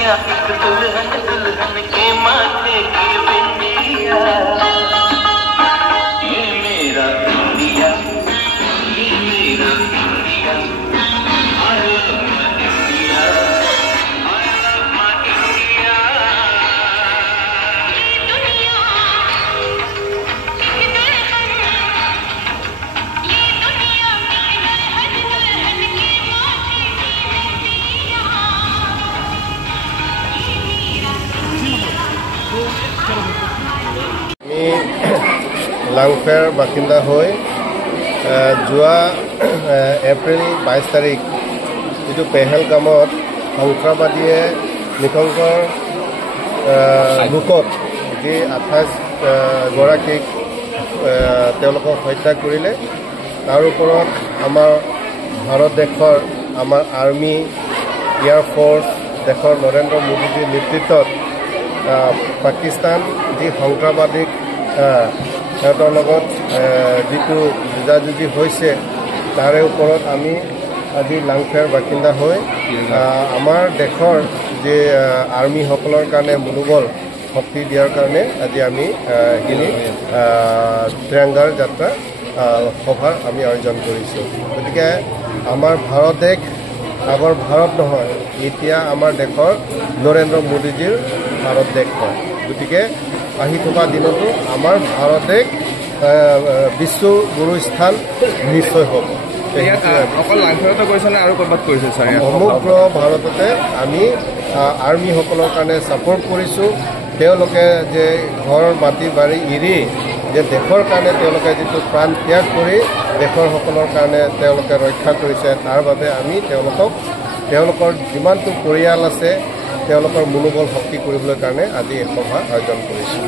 दुनिया एक दुल्हन दुल्हन के माथे की बिंदिया ये मेरा इंडिया ये मेरा India I love my India I love my India ये दुनिया एक दुल्हन ये दुनिया एक दुल्हन के माथे की बिंदिया লাংফেৰ বাসিন্দা হৈ যোৱা এপ্ৰিল 22 তাৰিখ যিটো পেহেলগামত সন্ত্ৰাসবাদীয়ে নিশংকৰ লোকক যি 28 গৰাকীক তেওঁলোকক হত্যা কৰিলে তাৰ ওপৰত আমাৰ ভাৰত দেশৰ আমাৰ আৰ্মি এয়াৰ ফ'ৰ্চ দেশৰ নৰেন্দ্ৰ মোদীজীৰ নেতৃত্বত পাকিস্তান যি সন্ত্ৰাসবাদীক সিহঁতৰ লগত যিটো যুঁজাযুঁজি হৈছে তাৰে ওপৰত আমি আজি লাংফেৰ বাসিন্দা হৈ আমাৰ দেশৰ যে আৰ্মিসকলৰ কাৰণে মনোবল শক্তি দিয়াৰ কাৰণে আজি আমি এইখিনি ত্ৰিৰংগাৰ যাত্ৰা সভাৰ আমি আয়োজন কৰিছোঁ। গতিকে আমাৰ ভাৰত দেশ আগৰ ভাৰত নহয়, এতিয়া আমাৰ দেশৰ নৰেন্দ্ৰ মোদীজীৰ ভাৰত দেশ হয়। গতিকে আহি থকা দিনতো আমাৰ ভাৰত দেশ বিশ্ব গুৰু স্থান নিশ্চয় হ'ব। অকল লাংফেৰতে কৰিছে নে আৰু ক'ৰবাত কৰিছে? সমগ্ৰ ভাৰততে আমি আৰ্মিসকলৰ কাৰণে ছাপৰ্ট কৰিছোঁ। তেওঁলোকে যে ঘৰ মাটি বাৰী এৰি যে দেশৰ কাৰণে তেওঁলোকে যিটো প্ৰাণ ত্যাগ কৰি দেশৰ সকলৰ কাৰণে তেওঁলোকে ৰক্ষা কৰিছে তাৰ বাবে আমি তেওঁলোকৰ যিমানটো পৰিয়াল আছে তেওঁলোকৰ মনোবল শক্তি কৰিবলৈ কাৰণে আজি এই সভা আয়োজন কৰিছোঁ।